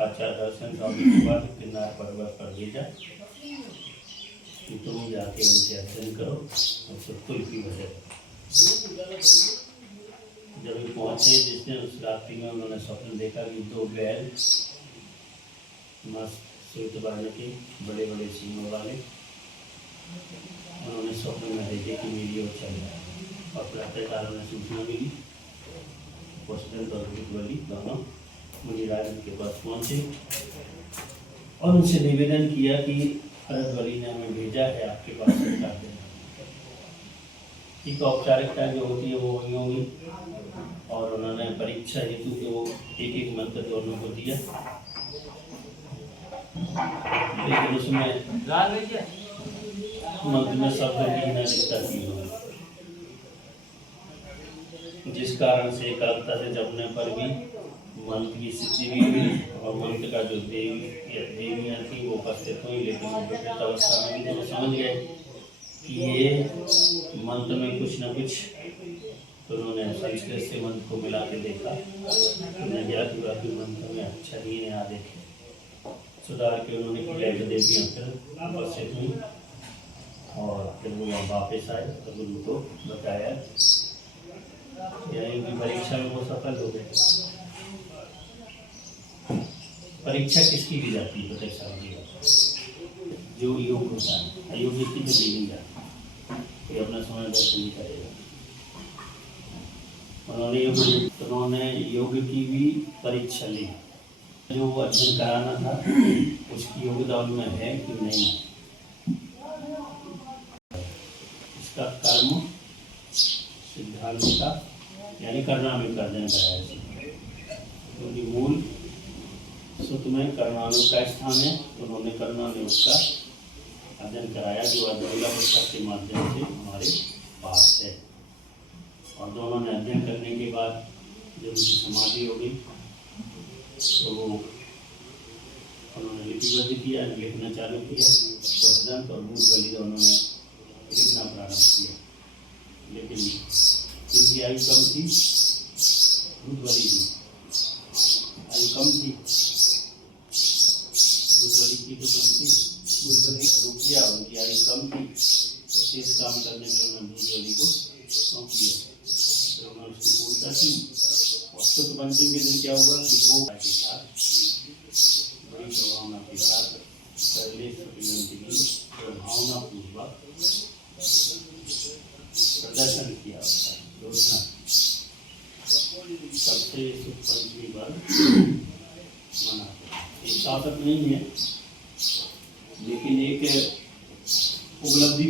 आचार्य दर्शन स्वामी के बाद किन्नार पर्वत पर भेजा कि तुम जाके उनसे अध्ययन करो और सत्कुल की वजह। जब वे पहुँचे जिस दिन उस रात्रि में उन्होंने स्वप्न देखा कि दो बैल मस्त श्वेत वर्ण के बड़े बड़े सींगों वाले, उन्होंने स्वप्न में देखे कि मेरी ओर चल रहा है। और प्रातःकाल उन्हें सूचना मिली। पुष्पदंत और भूतबली दोनों मुनिराज के पास पहुँचे और उनसे निवेदन किया कि भरतबली ने हमें भेजा है आपके पास सरकार देना। ठीक औपचारिकता जो होती है वो हुई होगी और उन्होंने परीक्षा हेतु जो एक एक मंत्र दोनों को दिया, लेकिन उसमें मंत्र में शब्द की न दिक्कत की होगी, जिस कारण से एकाग्रता से जपने पर भी मंत्र की सिद्धि भी हुई और मंत्र का जो देवियाँ थी वो उपस्थित हुई। लेकिन वो विपरीत अवस्था में भी तो समझ गए कि ये मंत्र में कुछ न कुछ, तो उन्होंने संस्कृत से मंत्र को मिला के देखा, उन्हें ज्ञात हुआ कि मंत्र में अक्षर ही नहीं आ देखे। सुधार के उन्होंने किया तो देवियाँ फिर उपस्थित हुई और फिर वो वापस आए तब उनको बताया, यानी कि परीक्षा में वो सफल हो गए। परीक्षा किसकी दी जाती है परीक्षा की? जो योग होता है, अयोग की तो दी नहीं जाती, ये अपना समय दर्शन नहीं करेगा। उन्होंने योग की भी परीक्षा ली, जो वो अध्ययन कराना था उसकी योग्यता उनमें है कि नहीं। इसका कर्म सिद्धांत का यानी कर्णानु का अध्ययन कराया, क्योंकि मूल सूत्र में कर्णानु का स्थान है, उन्होंने कर्णानु का अध्ययन कराया जो अद्वैला पुस्तक के माध्यम से हमारे पास है। और दोनों ने अध्ययन करने के बाद जब उनकी समाधि हो गई तो उन्होंने लिपिबद्ध किया, लिखना चालू किया। पुष्पदंत और भूतबली दोनों ने लिखना प्रारंभ किया, लेकिन इनकी आयु कम थी, भूतबली की आयु कम थी, भूतबली की तो कम थी, भूतबली रुक गया, उनकी आयु कम थी, तो शेष काम करने में उन्होंने भूतबली को सौंप दिया। तो उन्होंने उसकी पूर्णता की और शुद्ध पंचमी के दिन क्या होगा कि वो के साथ बड़ी प्रभावना के साथ पहले प्रभावना पूर्वक प्रदर्शन किया योजना सबसे शुभ पंचमी पर मनाते। एक सार्थक नहीं है, लेकिन एक उपलब्धि